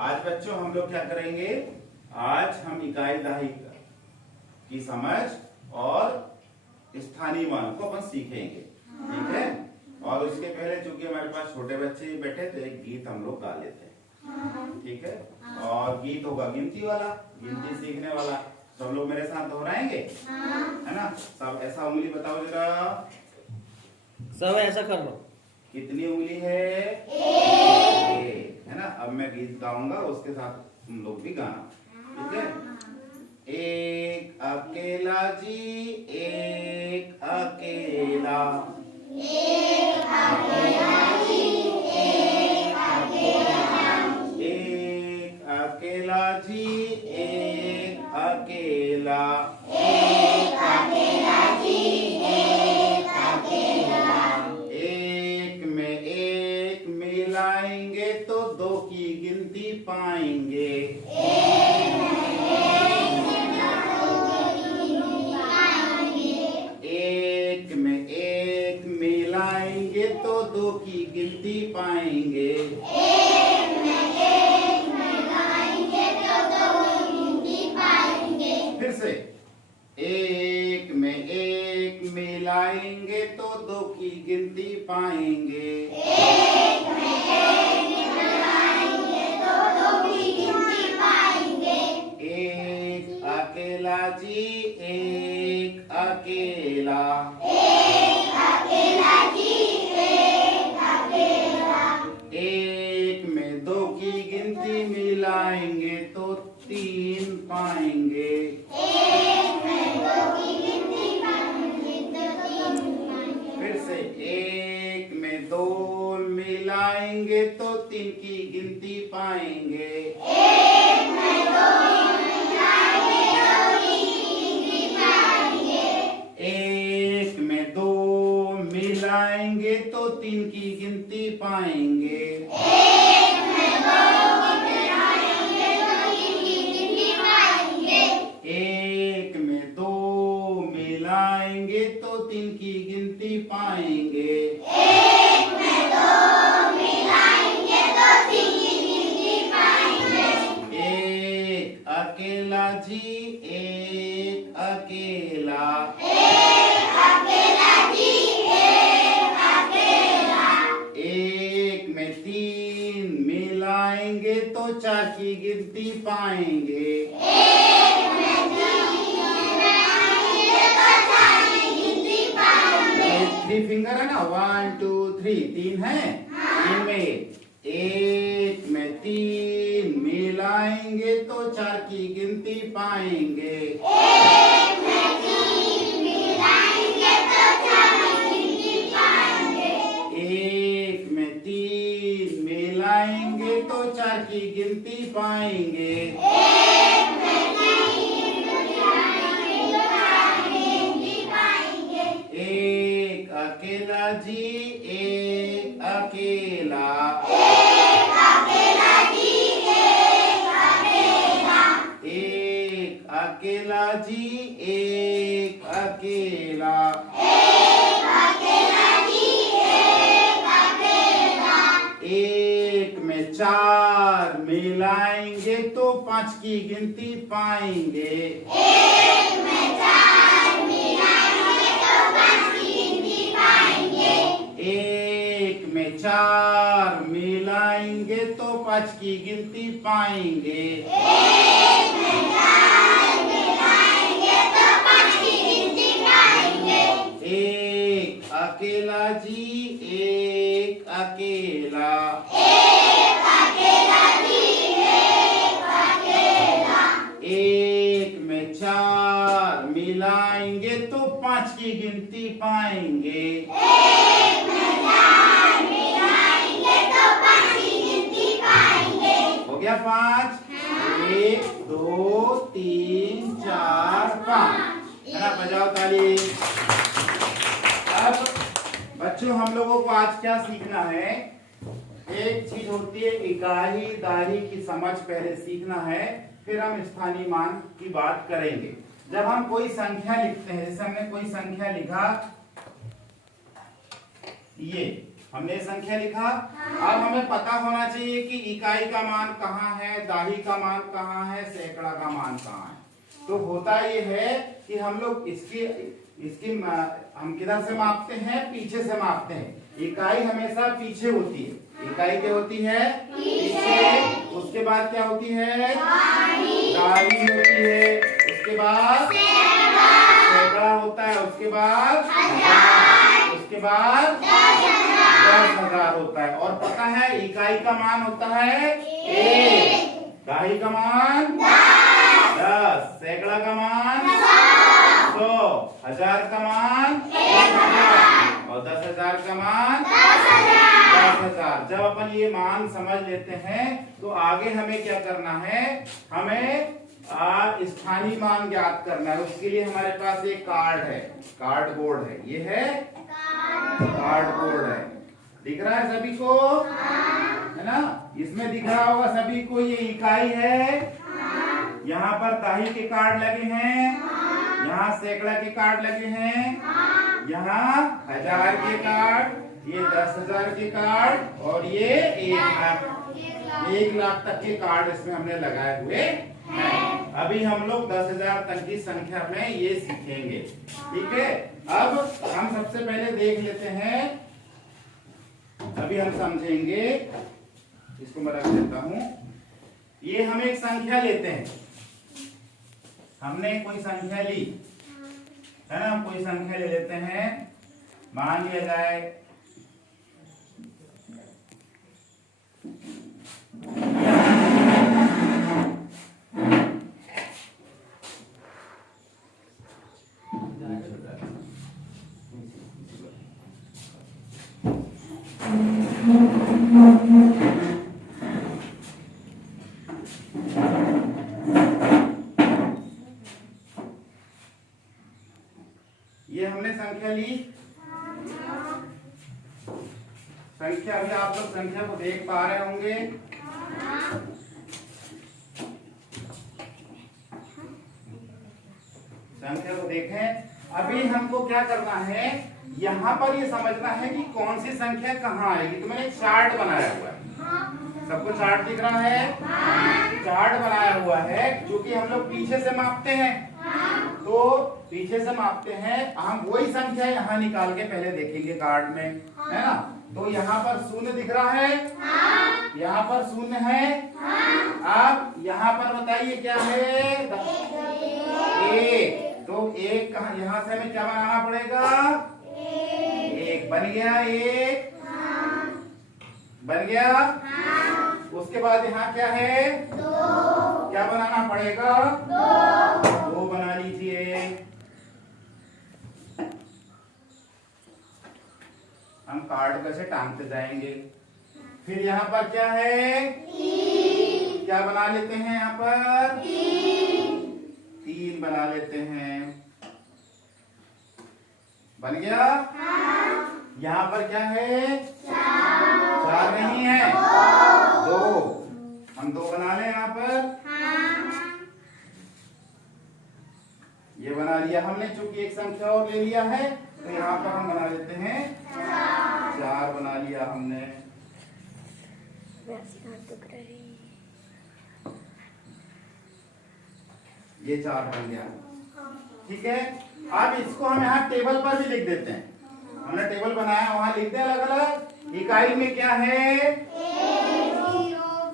आज बच्चों हम लोग क्या करेंगे, आज हम इकाई दहाई की समझ और स्थानीय मानों को अपन सीखेंगे, ठीक है। और उसके पहले चूंकि हमारे पास छोटे बच्चे ही बैठे तो एक गीत हम लोग गा लेते हैं, ठीक है। और गीत होगा गिनती वाला, गिनती सीखने वाला। सब लोग मेरे साथ दोहराएंगे, है ना। सब ऐसा उंगली बताओ जरा, सब ऐसा कर लो। कितनी उंगली है? एक, है ना। अब मैं गीत गाऊंगा, उसके साथ तुम लोग भी गाना, ठीक है। एक अकेला जी एक अकेला, एक अकेला जी एक अकेला, एक अकेला जी एक अकेला, एक अकेला जी एक अकेला, एक में एक मिलाएंगे तो दो की गिनती पाएंगे, एक में एक मिलाएंगे तो दो की गिनती पाएंगे, एक में एक मिलाएंगे तो दो की गिनती पाएंगे, फिर से एक में एक मिलाएंगे तो दो की गिनती पाएंगे, एक में एक मिलाएंगे तो दो की गिनती पाएंगे, एक अकेला जी एक अकेला, एक अकेला जी एक अकेला, एक में दो की गिनती मिलाएंगे तो तीन पाएंगे, एक में दो की गिनती पाएंगे तो तीन पाएंगे, फिर से एक में दो मिलाएंगे तो तीन की गिनती पाएंगे, एक में दो मिलाएंगे तो तीन की गिनती पाएंगे, एक में दो मिलाएंगे तो तीन की गिनती पाएंगे, एक में दो मिलाएंगे तो तीन की गिनती पाएंगे, एक में दो मिलाएंगे तो तीन की गिनती पाएंगे, एक में दो मिलाएंगे तो तीन की गिनती पाएंगे, एक अकेला जी एक अकेला, एक अकेला जी एक अकेला, एक में तीन मिलाएंगे तो चार की गिनती पाएंगे, एक में तीन मिलाएंगे तो चार की गिनती पाएंगे, थ्री फिंगर है ना, 1 2 3 तीन है, तीन में एक में तीन मिलाएंगे तो चार की गिनती पाएंगे, एक में तीन मिलाएंगे तो चार की गिनती पाएंगे, एक में तीन मिलाएंगे तो चार की गिनती पाएंगे, एक में तीन मिलाएंगे तो चार की गिनती पाएंगे, एक अकेला जी एक अकेला, एक अकेला जी एक अकेला, एक अकेला जी एक अकेला, एक अकेला जी एक अकेला, एक में चार मिलाएंगे तो पांच की गिनती पाएंगे, एक में चार मिलाएंगे तो पाँच की गिनती पाएंगे, एक में चार मिलाएंगे तो पांच की गिनती पाएंगे, एक में चार मिलाएंगे तो पाँच की गिनती पाएंगे, एक अकेला जी एक अकेला, एक अकेला जी एक अकेला, एक में चार मिलाएंगे तो पांच की गिनती पाएंगे, एक में चार मिलाएंगे तो पाँच की गिनती पाएंगे, हो गया पांच, एक दो तीन चार पांच, है ना। बजाओ ताली। अब बच्चों हम लोगों को आज क्या सीखना है, एक चीज होती है इकाई दहाई की समझ पहले सीखना है, फिर हम स्थानीय मान की बात करेंगे। जब हम कोई संख्या लिखते हैं, जैसे हमने कोई संख्या लिखा, ये हमने संख्या लिखा, अब हमें पता होना चाहिए कि इकाई का मान कहाँ है, दाही का मान कहाँ है, सैकड़ा का मान कहाँ है। तो होता ये है कि हम लोग इसकी हम किधर से मापते हैं, पीछे से मापते हैं। इकाई हमेशा पीछे होती है। इकाई क्या होती है, पीछे। उसके बाद क्या होती है, दाही होती है। उसके बाद सैकड़ा होता है। उसके बाद हजार 10,000 होता है। और पता है इकाई का मान होता है 1, दाही का मान 10, सैकड़ा का मान 100, हजार का मान 10,000 और 10,000 का मान 10,000। जब अपन ये मान समझ लेते हैं तो आगे हमें क्या करना है, हमें स्थानीय मान ज्ञात करना है। उसके लिए हमारे पास एक कार्ड है, कार्ड बोर्ड है। ये है कार्ड बोर्ड है, दिख रहा है सभी को, है ना। इसमें दिख रहा होगा सभी को, ये इकाई है। यहाँ पर दाही के कार्ड लगे हैं, यहाँ सैकड़ा के कार्ड लगे हैं, यहाँ 1000 के कार्ड, ये 10,000 के कार्ड और ये 1 लाख तक के कार्ड इसमें हमने लगाए हुए हैं। अभी हम लोग 10,000 तक की संख्या में ये सीखेंगे, ठीक है। अब हम सबसे पहले देख लेते हैं, अभी हम समझेंगे। इसको मैं रख देता हूं। ये हम एक संख्या लेते हैं, हमने कोई संख्या ली है ना, हम कोई संख्या ले लेते हैं। मान लिया जाए ये हमने संख्या ली। संख्या अभी आप लोग संख्या को देख पा रहे होंगे। संख्या को देखें। अभी हमको क्या करना है, यहाँ पर ये समझना है कि कौन सी संख्या कहाँ आएगी। तो मैंने एक चार्ट बनाया हुआ है, सबको चार्ट दिख रहा है। चार्ट बनाया हुआ है जो कि हम लोग पीछे से मापते हैं। तो पीछे से मापते हैं, हम वही संख्या यहाँ निकाल के पहले देखेंगे कार्ड में, है ना। तो यहाँ पर 0 दिख रहा है, यहाँ पर 0 है। अब यहाँ पर बताइए क्या है, 1। तो 1 कहाँ, यहाँ से हमें क्या बनाना पड़ेगा, 1 बन गया, 1 बन गया। उसके बाद यहाँ क्या है, 2, क्या बनाना पड़ेगा, 2 बना लीजिए। हम कार्ड कैसे टांगते जाएंगे। फिर यहाँ पर क्या है, 3, क्या बना लेते हैं, यहाँ पर 3 बना लेते हैं, बन गया। यहाँ पर क्या है, 4 नहीं है, 2, हम 2 बना लें यहाँ पर। ये बना लिया हमने, चूंकि एक संख्या और ले लिया है तो यहाँ पर हम बना लेते हैं 4 बना लिया हमने। ये 4 बन गया, ठीक है। अब इसको हम यहाँ टेबल पर भी लिख देते हैं। हमने टेबल बनाया, वहां लिख दे अलग अलग। इकाई में क्या है,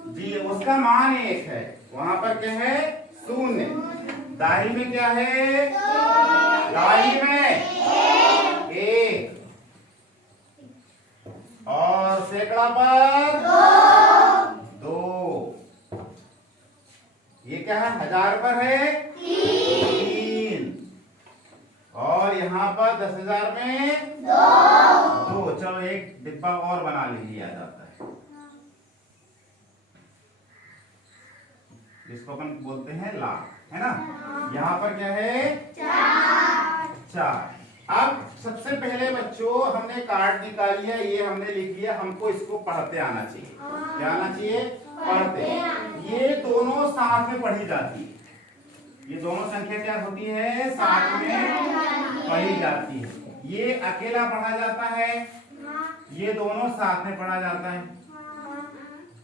जी उसका मान 1 है, वहां पर क्या है, 0। दाही में क्या है, दाही में 1 और सैकड़ा पर 2। ये क्या है, 1000 पर है 3 और यहाँ पर 10,000 में 2। चलो एक डिब्बा और बना लिया जाता है, जिसको अपन बोलते हैं लाख, है ना। यहाँ पर क्या है, 4। अब सबसे पहले बच्चों हमने कार्ड निकाल लिया, ये हमने लिख लिया। हमको इसको पढ़ते आना चाहिए। क्या आना चाहिए, पढ़ते। ये दोनों साथ में पढ़ी जाती है। ये दोनों संख्या क्या होती है, साथ में पढ़ी जाती है। ये अकेला पढ़ा जाता है, ये दोनों साथ में पढ़ा जाता है।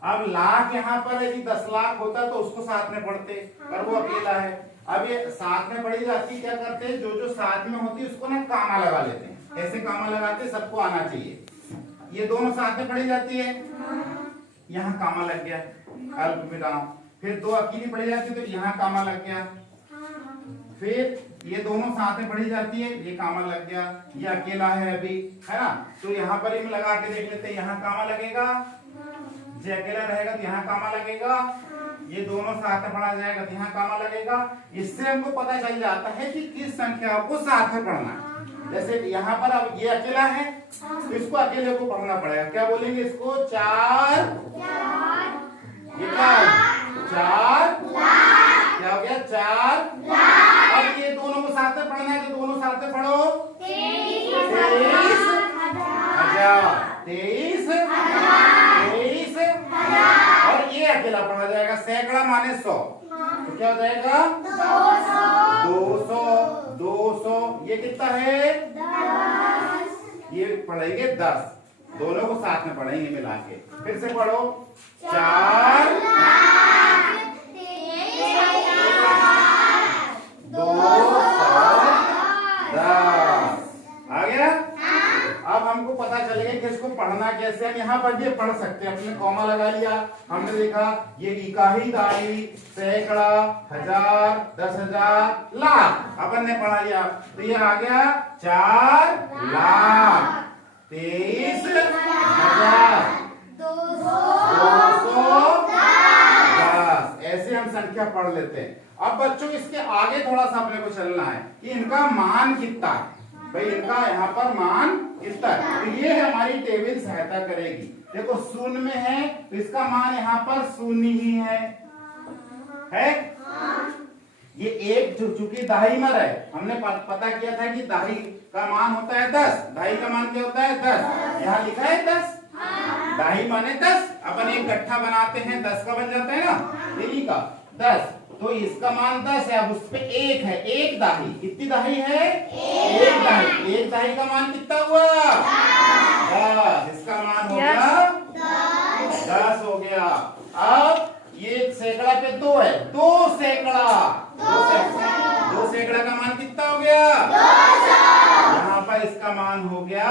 अब लाख यहाँ पर यदि 10 लाख होता तो उसको साथ में पढ़ते, पर वो अकेला है। अब ये साथ में पढ़ी जाती, क्या करते हैं, जो जो साथ में होती है उसको ना कामा लगा लेते हैं, ऐसे कामा लगाते सबको आना चाहिए। ये दोनों साथ में पढ़ी जाती है, यहाँ कामा लग गया, अल्प विराम। फिर दो अकेली पढ़ी जाती है तो यहाँ कामा लग गया। फिर ये दोनों साथ में पढ़ी जाती है, ये कामा लग गया, ये अकेला है अभी, है ना, तो यहाँ पर ही लगा के देख लेते हैं, यहाँ कामा लगेगा, ये अकेला रहेगा तो यहाँ कामा लगेगा, ये दोनों साथ में पढ़ा जाएगा तो यहाँ कामा लगेगा। इससे हमको पता चल जाता है कि किस संख्या को साथ में पढ़ना है। जैसे यहाँ पर अब ये अकेला है तो इसको अकेले को पढ़ना पड़ेगा, क्या बोलेंगे इसको, 4, ये क्या है 4, क्या हो गया 4। अब ये दोनों को साथ में पढ़ना है तो दोनों साथ में पढ़ो, 23,000 और ये अकेला पढ़ा जाएगा, सैकड़ा माने 100 तो क्या हो जाएगा 200। ये कितना है 10, ये पढ़ेंगे 10, दोनों को साथ में पढ़ेंगे मिला के। फिर से पढ़ो 4, 210 आ गया। अब हमको पता चलेगा कि इसको पढ़ना कैसे। हम यहाँ पर भी पढ़ सकते हैं, अपने कॉमा लगा लिया, हमने देखा ये इकाई, दाई, सैकड़ा, हजार, 10,000, लाख अपन ने पढ़ा लिया, तो ये आ गया 4 लाख 23,000 210। ऐसे हम संख्या पढ़ लेते हैं। अब बच्चों इसके आगे थोड़ा सा अपने को चलना है कि इनका मान कितना है, भाई इनका यहाँ पर मान कितना है, तो ये हमारी टेबल सहायता करेगी। देखो शून्य में है तो इसका मान यहाँ पर शून्य ही है? ये एक चूंकि दाही मर है, हमने पता किया था कि दाही का मान होता है 10, दाही का मान क्या होता है 10, यहाँ लिखा है 10, दाही माने 10, अपन एक गट्ठा बनाते हैं 10 का बन जाता है ना, यही का 10, तो इसका मान 10 है। अब उस पे एक है, एक दाही, कितनी दाही है, एक दाही, एक दाही का मान कितना हुआ 10, इसका मान हो गया 10 हो गया। अब ये सैकड़ा पे 2 है, 2 सैकड़ा, 2 सैकड़ा का मान कितना हो गया 200, यहाँ पर इसका मान हो गया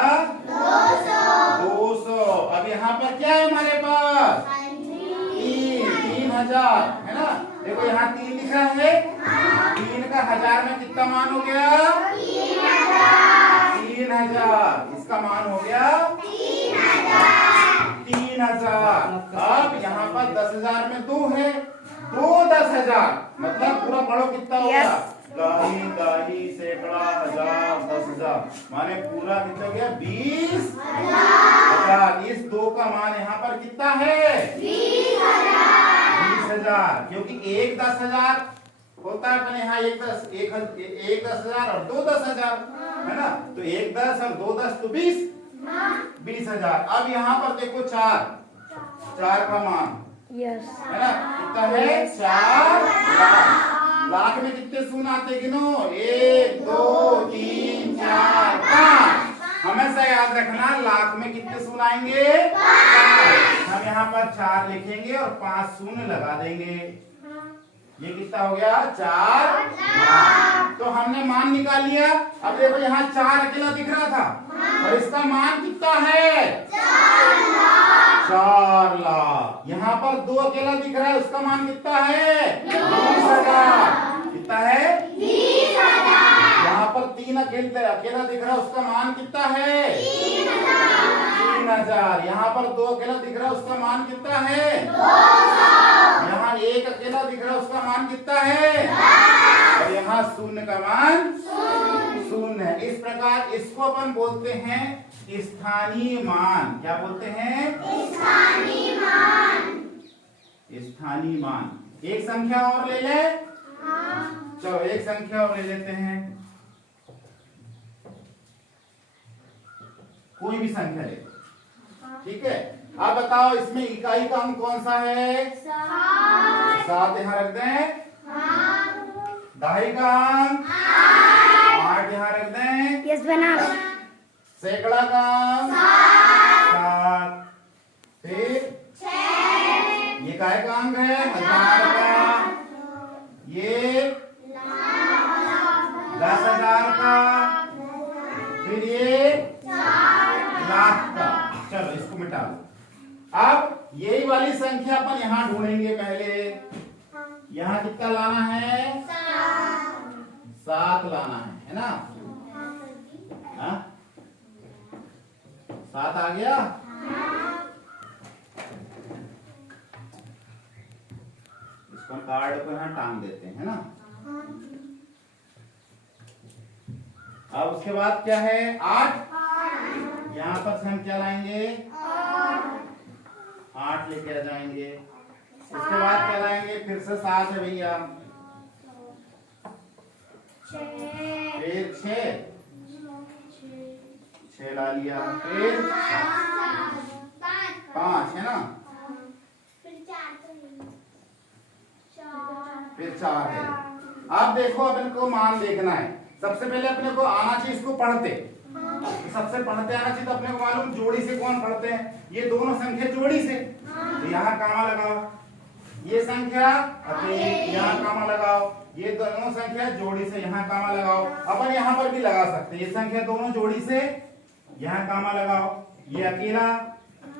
200। अब यहाँ पर क्या है हमारे पास 3,000 है ना, देखो यहाँ 3 लिखा है, 3 का 1000 में कितना मान हो गया 3,000, इसका मान हो गया 3,000। अब यहाँ पर 10,000 में 2 है, 2 10,000 मतलब पूरा पढ़ो कितना हो गया, दाही दाही सैकड़ा हजार 10,000 माने पूरा कितना हो गया 20,000। इस 2 का मान यहाँ पर कितना है 20,000, क्योंकि एक 10,000 होता है अपने यहाँ, एक 10,000 और 2 10,000 है ना, तो एक 10 और 2 10 तो 20,000। अब यहाँ पर देखो 4 का मान है ना, कितना है 4 लाख। लाख में कितने शून्य आते गिनो, 1 2 3 4 5। हमेशा याद रखना लाख में कितने शून्य आएंगे 5। हम यहाँ पर 4 लिखेंगे और 5 शून्य लगा देंगे, ये कितना हो गया 4 लाख। तो हमने मान निकाल लिया। अब देखो यहाँ 4 अकेला दिख रहा था और इसका मान कितना है 4 लाख। यहाँ पर 2 अकेला दिख रहा है, उसका मान कितना है 20,000, कितना है 20,000। यहाँ पर 3 अकेला दिख रहा है, उसका मान कितना है 3,000। यहाँ पर 2 अकेला दिख रहा है, उसका मान कितना है 200। यहाँ 1 अकेला दिख रहा है, उसका मान कितना है, और यहाँ शून्य का मान शून्य है। इस प्रकार इसको अपन बोलते हैं स्थानीय मान। क्या बोलते हैं स्थानीय मान। स्थानीय मान। एक संख्या और ले ले, चलो एक संख्या और ले लेते हैं, कोई भी संख्या ले, ठीक है। आप बताओ इसमें इकाई का अंक कौन सा है 7, यहाँ रख दें। दहाई का अंक 8, यहाँ रख दें। यस बना। सैकड़ा का अंक 7, फिर 6 काय का अंग है? हजार का। ये 10,000 का। फिर ये लाख का। चलो इसको मिटा दो। अब यही वाली संख्या अपन यहाँ ढूंढेंगे पहले। यहाँ कितना लाना है? 7 लाना है ना? हाँ? 7 आ गया? इसको कार्ड को यहाँ टांग देते हैं ना? अब उसके बाद क्या है? 8। यहाँ पर से हम क्या लाएंगे? 8 लेके आ जाएंगे। उसके बाद क्या लाएंगे? फिर से 7 है भैया। फिर 6 ला लिया। फिर 5 है ना? फिर 4 है। अब देखो अपन को मान देखना है। सबसे पहले अपने को आना चाहिए इसको पढ़ते। सबसे पढ़ते आना चाहिए तो अपने को मालूम जोड़ी से कौन पढ़ते हैं। ये दोनों संख्या जोड़ी से, तो यहाँ कामा लगाओ। ये संख्या अपने यहाँ कामा लगाओ। ये दोनों संख्या जोड़ी से यहाँ कामा लगाओ। अपन यहाँ पर भी लगा सकते हैं। ये संख्या दोनों जोड़ी से यहाँ कामा लगाओ। ये अकेला,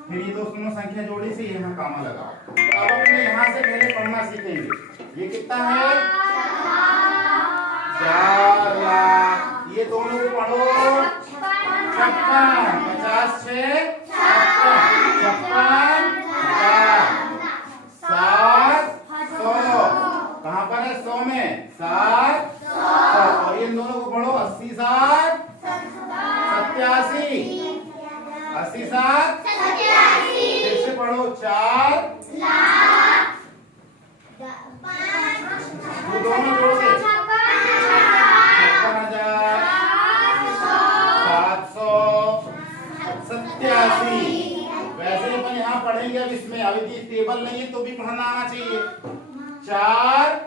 फिर ये दोनों संख्या जोड़ी से यहाँ कामा लगाओ। तो अब अपने यहाँ से पहले पढ़ना सीखेंगे। ये कितना है? 4 लाख। ये दोनों को पढ़ो। 56, 50 6 56, 700। कहाँ पर है? 100 में 700। और ये दोनों को पढ़ो। 80 7 87, 80 7 फिर से पढ़ो। 4 लाख। दोनों जोड़ के 57,787। वैसे अपन यहाँ पढ़ेंगे। अब इसमें अभी टेबल नहीं है तो भी पढ़ना आना चाहिए। 4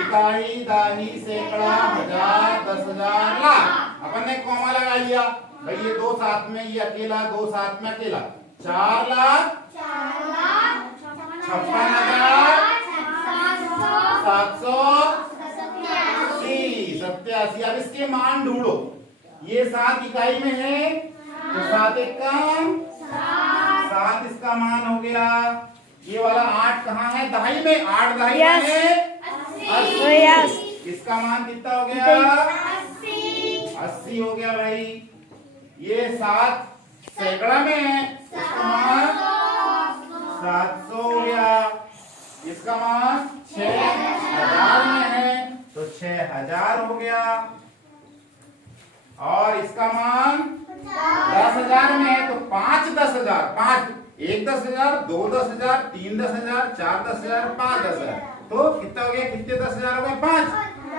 इकाई, दाही, सैकड़ा, हजार, 10,000, लाख। अपन ने कॉमा लगा लिया भाई। ये 2 साथ में, ये अकेला, 2 साथ में अकेला। 4 लाख 56,787। अब इसके मान ढूंढो। ये 7 इकाई में है तो 7 एक कम 7 इसका मान हो गया। ये वाला 8 कहाँ है? दहाई में। 8 दहाई में है 80। इसका मान कितना हो गया? 80 हो गया भाई। ये 7 सैकड़ा में है, इसका मान 700 हो गया। इसका मान 6,000 में है तो 6,000 हो गया। और इसका मान 10,000 में है तो 5 10,000। 5 1 10,000, 2 10,000, 3 10,000, 4 10,000, 5 10,000। तो कितना हो गया? कितने 10,000 हो गए? 5।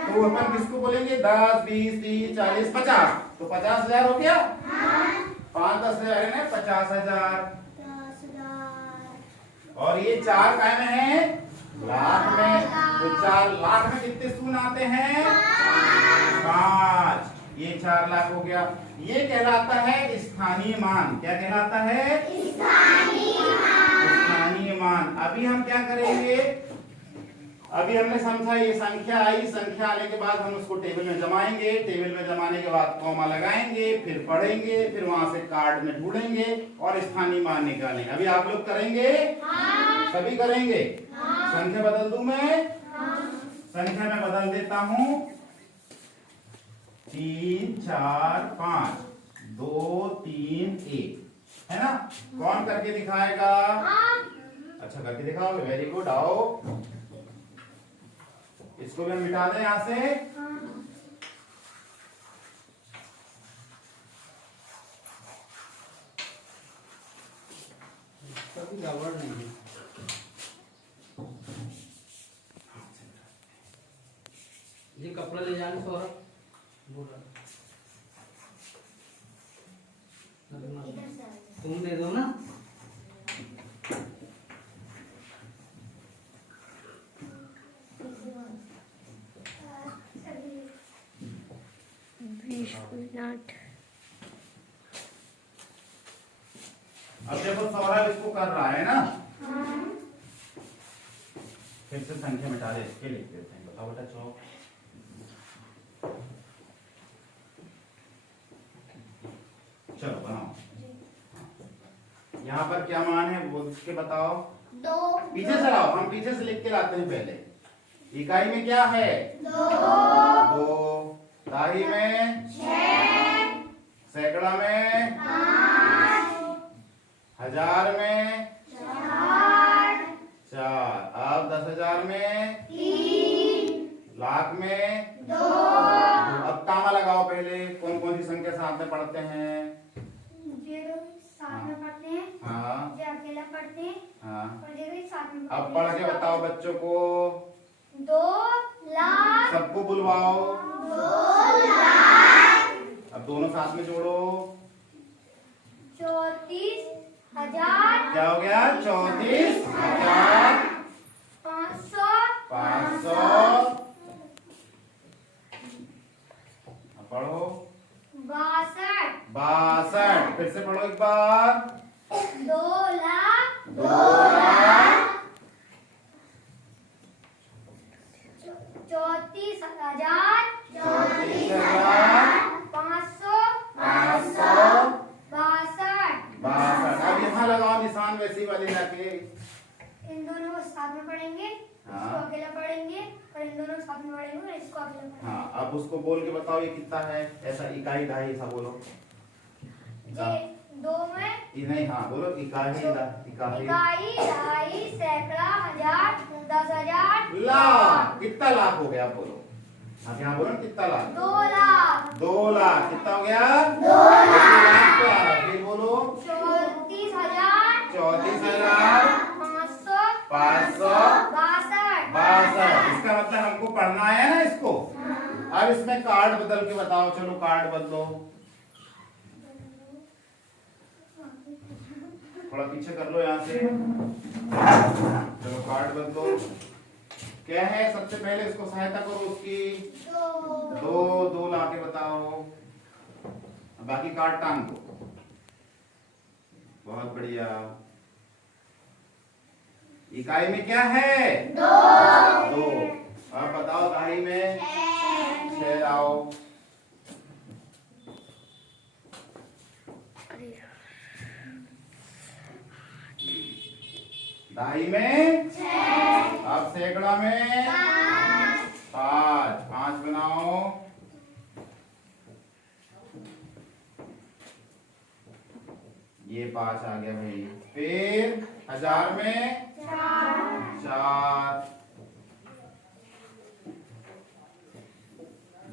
तो अपन किसको बोलेंगे? 10 20 30 40 50। तो 50,000 हो गया। 5 10,000 है 50,000। और ये 4 काय में है? लाख में। तो 4 लाख में कितने शून्य आते हैं? 5। ये 4 लाख हो गया। ये कहलाता है स्थानीय मान। क्या कहलाता है? स्थानीय मान। अभी हम क्या करेंगे? अभी हमने समझा ये संख्या आई। संख्या आने के बाद हम उसको टेबल में जमाएंगे। टेबल में जमाने के बाद कॉमा लगाएंगे, फिर पढ़ेंगे, फिर वहां से कार्ड में ढूंढेंगे और स्थानीय मान निकालेंगे। अभी आप लोग करेंगे? सभी करेंगे? संख्या बदल दूं मैं? संख्या में बदल देता हूं। 3 4 5 2 3 1 है ना? कौन करके दिखाएगा? अच्छा करके दिखाओगे। Very good. आओ इसको भी हम मिटा दें यहां से। कभी गड़बड़ नहीं है। ये कपड़ा ले जाने सौरभ बोला तुम दे दो ना। अब देखो सौरभ इसको कर रहा है ना? फिर से संख्या मिटा दे इसके लिख देते हैं। बताओ बेटा चौक। चलो बनाओ। यहाँ पर क्या मान है वो इसके बताओ। 2 पीछे से लाओ, हम पीछे से लिख के लाते हैं पहले। इकाई में क्या है? 2 2, दाही में 6 सैकड़ा में 5 हजार में 4 4, अब 10,000 में 3 लाख में 2 अब कामा लगाओ पहले। कौन कौन सी संख्या साथ में पढ़ते हैं? 0 साथ में पढ़ते हैं, हाँ जो अकेला पढ़ते हैं हाँ। और 0 साथ में अब पढ़ के बताओ बच्चों को। 2 लाख सबको बुलवाओ। 2 लाख अब दोनों साथ में जोड़ो। 34,000 क्या हो गया? 34,000 500 500। अब पढ़ो। 62। फिर से पढ़ो एक बार। 2 लाख 2 लाख 34,000 500 62। अब यहाँ लगाओ निशान वैसी वाली जाके। इन दोनों को साथ में पढ़ेंगे, हाँ। इसको अकेला पढ़ेंगे और इन दोनों को साथ में पढ़ेंगे और इसको अकेला पढ़ेंगे। हाँ, अब उसको बोल के बताओ ये कितना है। ऐसा इकाई दहाई ऐसा बोलो। ये 2 में ये नहीं, हाँ बोलो इकाई इकाई इकाई, दहाई, सैकड़ा, हजार, 10,000 लाख। कितना लाख हो गया? बोलो। अब यहाँ बोलो कितना लाख? 2 लाख 2 लाख। कितना हो गया? 2 लाख। क्या आ रहा? फिर बोलो। 34,000 34,000 500 62। इसका मतलब हमको पढ़ना है ना इसको। अब इसमें कार्ड बदल के बताओ। चलो कार्ड बदलो। थोड़ा पीछे कर लो यहाँ से। चलो कार्ड बदलो। क्या है? सबसे पहले इसको सहायता करो उसकी। 2 ला के बताओ। बाकी कार्ड टांग दो। बहुत बढ़िया। इकाई में क्या है? 2। अब बताओ दहाई में 6 लाओ। दहाई में 6। अब सैकड़ा में 5। 5 बनाओ। ये 5 आ गया भाई। फिर हजार में 4।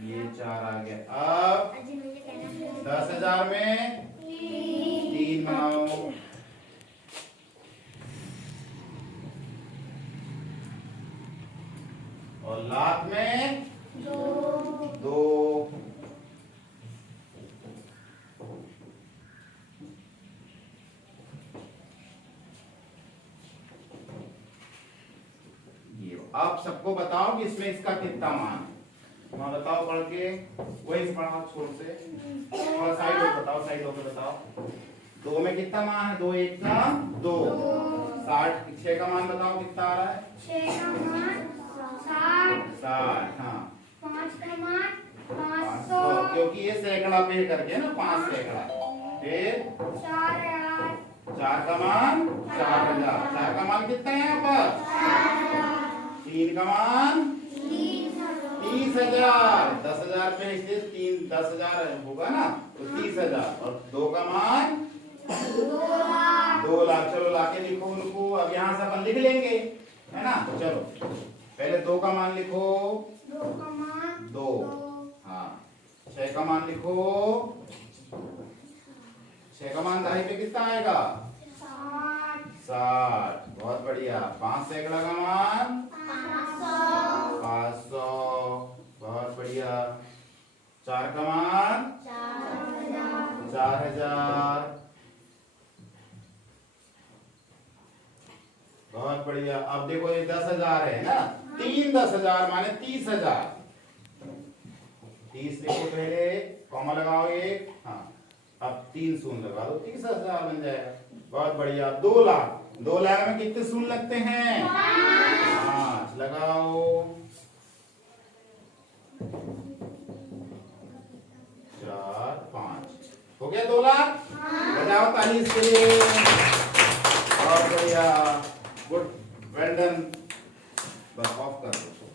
ये 4 आ गया। अब 10,000 में 3 बनाओ। और लाख में 2। ये आप सबको बताओ कि इसमें इसका कितना मान है। वहां बताओ पढ़ के। वही से पढ़ाओ छोड़ से। थोड़ा साइड होकर बताओ, साइड होकर बताओ। 2 में कितना मान है? 2 1 का 2। 60। 6 का मान बताओ कितना आ रहा है? 6 का मान 60। 60। हाँ 5 का मान 500, 500। क्योंकि ये सैकड़ा पे करके ना 5 सैकड़ा। फिर 4,000 4 का मान 4,000। 4 का मान कितना है यहाँ पर? 3 का मान 30,000। 10,000 पे इसलिए 10,000 होगा ना, तो 30,000। और 2 का मान 2 लाख। चलो लाके लिखो उनको। अब यहाँ से अपन लिख लेंगे, है ना। चलो पहले 2 का मान लिखो। 2 का मान 2। हाँ 6 का मान लिखो। 6 का मान दहाई पे कितना आएगा? 60। बहुत बढ़िया। 5 सैकड़ा का मान 500। बहुत बढ़िया। 4 का मान 4,000। बहुत बढ़िया। अब देखो ये 10,000 है ना। 3 10,000 माने 30,000। 30 लिखो पहले, कॉमा लगाओ एक। हाँ अब 3 शून्य लगा दो, 30,000 बन जाएगा। बहुत बढ़िया। 2 लाख। 2 लाख में कितने शून्य लगते हैं? 5। 4 5 हो गया 2 लाख। बजाओ ताली इसके लिए। बहुत बढ़िया, गुड, वेल डन। बस ऑफ कर दो।